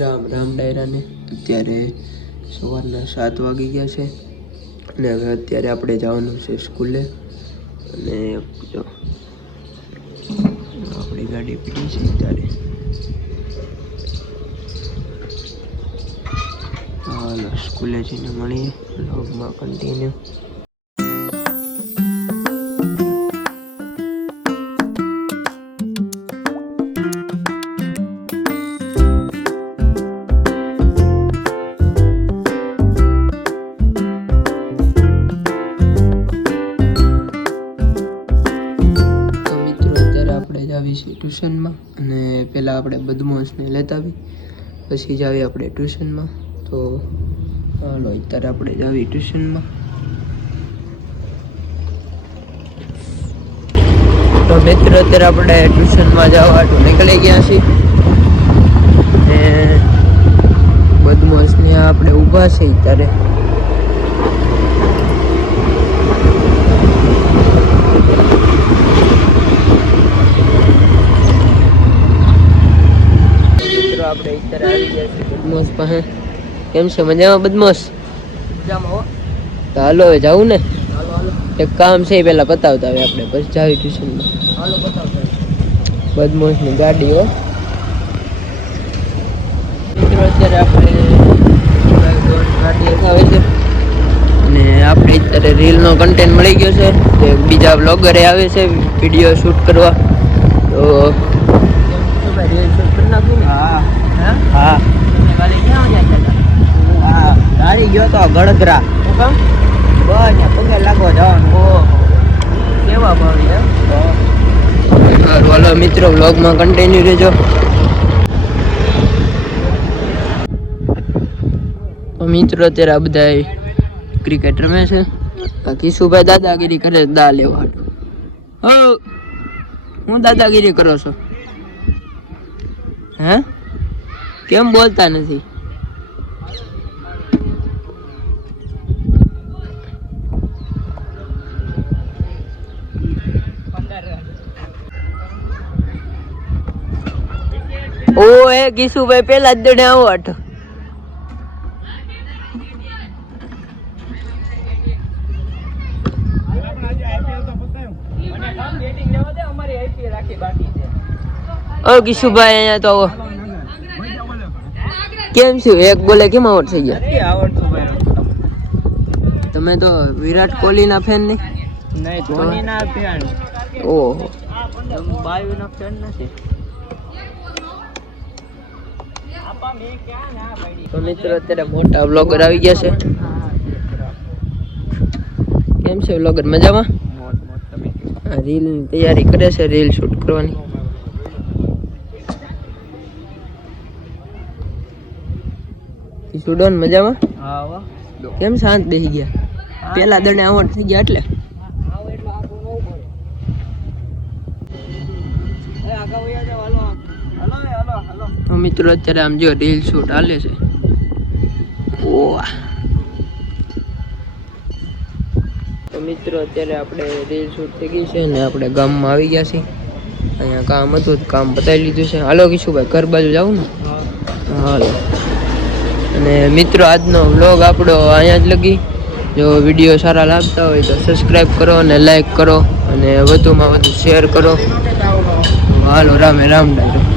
રામ રામ ડાયરાને અત્યારે સવારના 7 વાગી ગયા છે અને હવે અત્યારે આપણે જવાનું છે સ્કૂલે અને જો આપણી ગાડી પડી છે ત્યારે હાલો સ્કૂલે જઈને મળીએ વ્લોગમાં કન્ટિન્યુ. ટ્યુશનમાં અને પહેલાં આપણે બદમાશને લેતા આવી પછી જાવી આપણે ટ્યુશનમાં. તો હાલો અત્યારે આપણે જાવી ટ્યુશનમાં. તો મિત્રો અત્યારે આપણે ટ્યુશનમાં જવા નીકળી ગયા છીએ ને બદમાશને આપણે ઊભા છે ત્યારે આપણે અત્યારે આવી ગયા છીએ બદમાશ પાસે. કેમ છે મજામાં બદમાશ? હાલો હવે જવું ને, એક કામ છે પેલા પતાવતા હવે આપણે પછી જાવી ટ્યુશનમાં. બદમાશની ગાડી હો મિત્રો. અત્યારે આપણે ગાડી આવે છે અને આપણે અત્યારે રીલનો કન્ટેન્ટ મળી ગયો છે તે બીજા બ્લોગરે આવે છે વિડીયો શૂટ કરવા. તો રીલ શૂટ કરી નાખું ને. હા ગાડી ગયો તો ગળગરા પગે લાગવા જવાનું કેવા ભાવી. હાલો મિત્રો વ્લોગમાં કન્ટિન્યુ રહેજો. મિત્રો અત્યારે આ બધા ક્રિકેટ રમે છે. કિશુભાઈ દાદાગીરી કરે દા લેવા. હું દાદાગીરી કરો છો હે? કેમ બોલતા નથી? ઓ એ કિશુભાઈ પેલા જ દડે આવો હટ. ઓ કિશુભાઈ અહીંયા તો આવો. કેમ છું? એક બોલે કેમ આઉટ થઈ ગયા? તમે તો વિરાટ કોહલી ના ફેન નહીં? નહીં, ધોની ના ફેન. ઓહો, બાયુ ના ફેન નથી. તો મિત્રો અત્યારે મોટા વ્લોગર આવી ગયા છે. કેમ છે વ્લોગર? મજામાં? રીલ ની તૈયારી કરે છે, રીલ શૂટ કરવાની. સુડોન મજામાં? કેમ શાંત બેસી ગયા? પેલા દડે આઉટ થઈ ગયા એટલે તો મિત્રો અત્યારે આમ જો રીલ શૂટ હાલે છે. તો મિત્રો અત્યારે આપણે રીલ શૂટ થઈ ગઈ છે ને આપણે ગામમાં આવી ગયા છીએ. અહીંયા કામ હતું કામ પતાવી લીધું છે. હાલો કિશુભાઈ ઘર બાજુ જાવું ને? હાલો. અને મિત્રો આજનો વ્લોગ આપણો અહીંયા જ લગી. જો વિડીયો સારા લાગતા હોય તો સબસ્ક્રાઈબ કરો અને લાઈક કરો અને વધુમાં વધુ શેર કરો. હાલો રામે રામ ડાયરો.